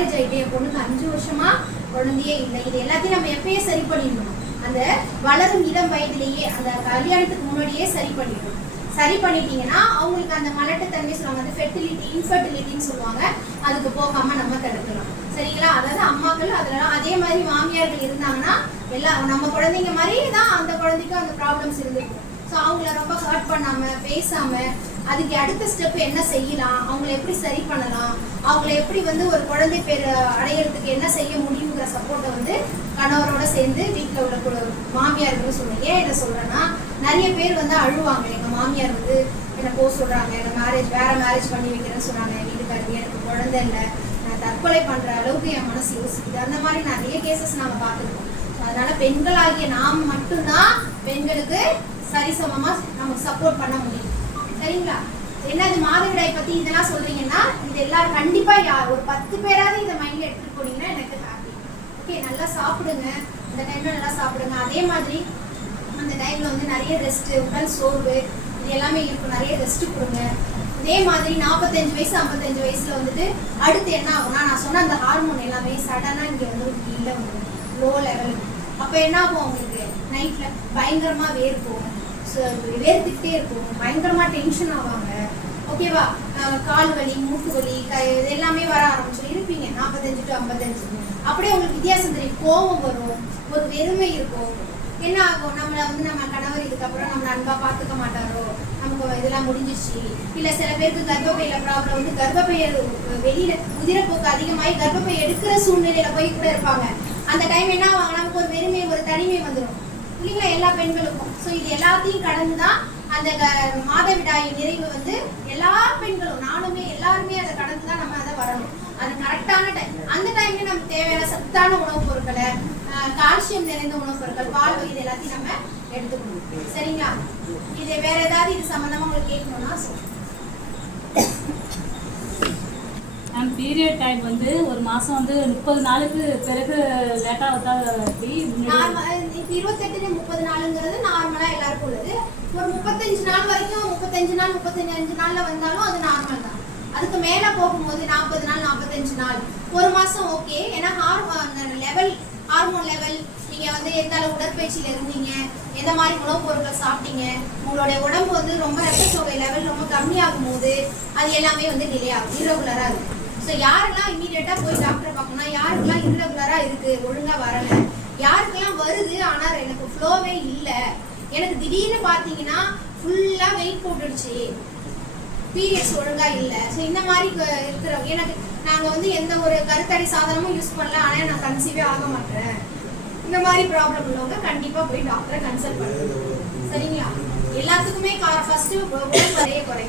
Marriage ஆகிட்டு என் பொண்ணுக்கு 5 வருஷமா குழந்தையே இல்லை, இது எல்லாத்தையும் நம்ம எப்பயே சரி பண்ணிடணும். அந்த வளரும் இளம் வயதிலேயே அந்த கல்யாணத்துக்கு முன்னாடியே சரி பண்ணிடணும். சரி பண்ணிட்டீங்கன்னா அவங்களுக்கு அந்த மலட்டுத்தன்மை சொல்லுவாங்க, அந்த ஃபெர்டிலிட்டி இன்ஃபர்டிலிட்டின்னு சொல்லுவாங்க, அதுக்கு போகாம நம்ம தடுக்கலாம். சரிங்களா? அதாவது அம்மாக்கள் அதெல்லாம் அதே மாதிரி மாமியார்கள் இருந்தாங்கன்னா எல்லாம் நம்ம குழந்தைங்க மாதிரி தான் அந்த குழந்தைக்கும் அந்த ப்ராப்ளம்ஸ் இருந்திருக்கும். ஸோ அவங்கள ரொம்ப ஹர்ட் பண்ணாம பேசாம அதுக்கு அடுத்த ஸ்டெப் என்ன செய்யலாம், அவங்கள எப்படி சரி பண்ணலாம், அவங்கள எப்படி ஒரு குழந்தை பேர் அடையிறதுக்கு என்ன செய்ய முடியுங்கிற சப்போர்ட்டை கணவரோட சேர்ந்து வீட்டில் உள்ள மாமியார்கள் சொல்லுவேன். ஏன் இதை சொல்றேன்னா, நிறைய பேர் அழுவாங்க, எங்க மாமியார் என்ன போக சொல்றாங்க, எனக்கு வேற மேரேஜ் பண்ணி வைக்கிறேன்னு சொல்றாங்க, வீட்டுக்காரங்க எனக்கு குழந்தை இல்லை, நான் தற்கொலை பண்ற அளவுக்கு என் மனசு யோசிக்குது. அந்த மாதிரி நிறைய கேசஸ் நாங்கள் பார்த்துருக்கோம். அதனால பெண்களாகிய நாம் மட்டும்தான் பெண்களுக்கு சரிசமமா நமக்கு சப்போர்ட் பண்ண முடியும். சரிங்களா? என்னது மாதவிடாய் பத்தி இதெல்லாம் சொல்றீங்கன்னா இது எல்லாரும் கண்டிப்பா ஒரு 10 பேராவது இதை மைண்ட்ல எடுத்துட்டு போனீங்கன்னா எனக்கு ஹாப்பி. ஓகே, நல்லா சாப்பிடுங்க, இந்த டைம்ல நல்லா சாப்பிடுங்க. அதே மாதிரி அந்த டைம்ல நிறைய ரெஸ்ட், உடல் சோர்வு இது எல்லாமே இருக்கும், நிறைய ரெஸ்ட் கொடுங்க. இதே மாதிரி 45 வயசு 55 வயசுல அடுத்து என்ன ஆகும்னா, நான் சொன்ன அந்த ஹார்மோன் எல்லாமே சடனா இங்க கீழே லோ லெவல். அப்ப என்ன ஆகும், அவங்களுக்கு நைட்ல பயங்கரமா வேர்க்கும், வேர்த்துக்கிட்டே இருக்கும், பயங்கரமா டென்ஷன் ஆவாங்க. ஓகேவா? கால் வலி, மூட்டு வலி, இது எல்லாமே வர ஆரம்பிச்சு இருப்பீங்க 45 to 55. அப்படியே உங்களுக்கு வித்தியாசம் தெரியும், கோபம் வரும், ஒரு வெறுமை இருக்கும். என்ன ஆகும், நம்மளை நம்ம கணவர் இதுக்கப்புறம் நம்மளை அன்பா பார்த்துக்க மாட்டாரோ, நமக்கு இதெல்லாம் முடிஞ்சிச்சு. இல்லை சில பேருக்கு கர்ப்பப்பையில ப்ராப்ளம் கர்ப்பப்பைய வெளியில உதிரப்போக்கு அதிகமாகி கர்ப்பப்பை எடுக்கிற சூழ்நிலையில போய் கூட இருப்பாங்க. அந்த டைம் என்ன ஆவாங்க, நமக்கு ஒரு வெறுமை, ஒரு தனிமை வந்துடும் இல்லைங்களா, எல்லா பெண்களுக்கும். ஸோ இது எல்லாத்தையும் கடந்துதான் அந்த மாதவிடாய் நிறைவு எல்லா பெண்களும், நானுமே எல்லாருமே அதை கடந்துதான் நம்ம அதை வரணும். அது கரெக்டான டைம். அந்த டைம்ல நமக்கு தேவையான சத்தான உணவுப் பொருட்களை, கால்சியம் நிறைந்த உணவுப் பொருட்கள், பால் வகை எல்லாத்தையும் நம்ம எடுத்துக்கணும். சரிங்களா? இது வேற ஏதாவது இது சம்பந்தமா உங்களுக்கு கேட்கணும்னா சொல்லுங்க. பீரியட் டைம் ஒரு மாசம் 30 நாளுக்கு பிறகு லேட்டா வந்தா எப்படி? 28 30 நாளுங்கிறது நார்மலா எல்லாருக்கும் உள்ளது. ஒரு 35 நாள் வரைக்கும் 35 நாள்ல வந்தாலும் அது நார்மல் தான். அதுக்கு மேல போகும்போது 40 நாள் 45 நாள் ஒரு மாசம் ஓகே. ஏன்னா ஹார்மோன் லெவல் நீங்க எந்த அளவு உடற்பயிற்சியில இருந்தீங்க, எந்த மாதிரி உணவுப் பொருட்கள் சாப்பிட்டீங்க, உங்களுடைய உடம்பு ரொம்ப ரத்த சோகை லெவல் ரொம்ப கம்மியாகும் போது அது எல்லாமே டிலே ஆகும், இரகுலரா இருக்கும். ஸோ யாரெல்லாம் இமீடியட்டா போய் டாக்டரை பார்க்கணும், யாருக்கெல்லாம் இரகுலரா இருக்கு, ஒழுங்கா வரல, யாருக்கெல்லாம் வருது ஆனா எனக்கு ஃப்ளோவே இல்லை, எனக்கு திடீர்னு பார்த்தீங்கன்னா ஃபுல்லா வெயிட் போட்டுடுச்சு, பீரியட்ஸ் ஒழுங்கா இல்லை. ஸோ இந்த மாதிரி இருக்கிறவங்க, எனக்கு நாங்கள் எந்த ஒரு கருத்தடை சாதனமும் யூஸ் பண்ணல, ஆனால் நான் கன்சீவே ஆக மாட்டேன், இந்த மாதிரி ப்ராப்ளம் உள்ளவங்க கண்டிப்பா போய் டாக்டரை கன்சல்ட் பண்ணுங்க. சரிங்களா? எல்லாத்துக்குமே ஃபர்ஸ்ட் குறைங்க.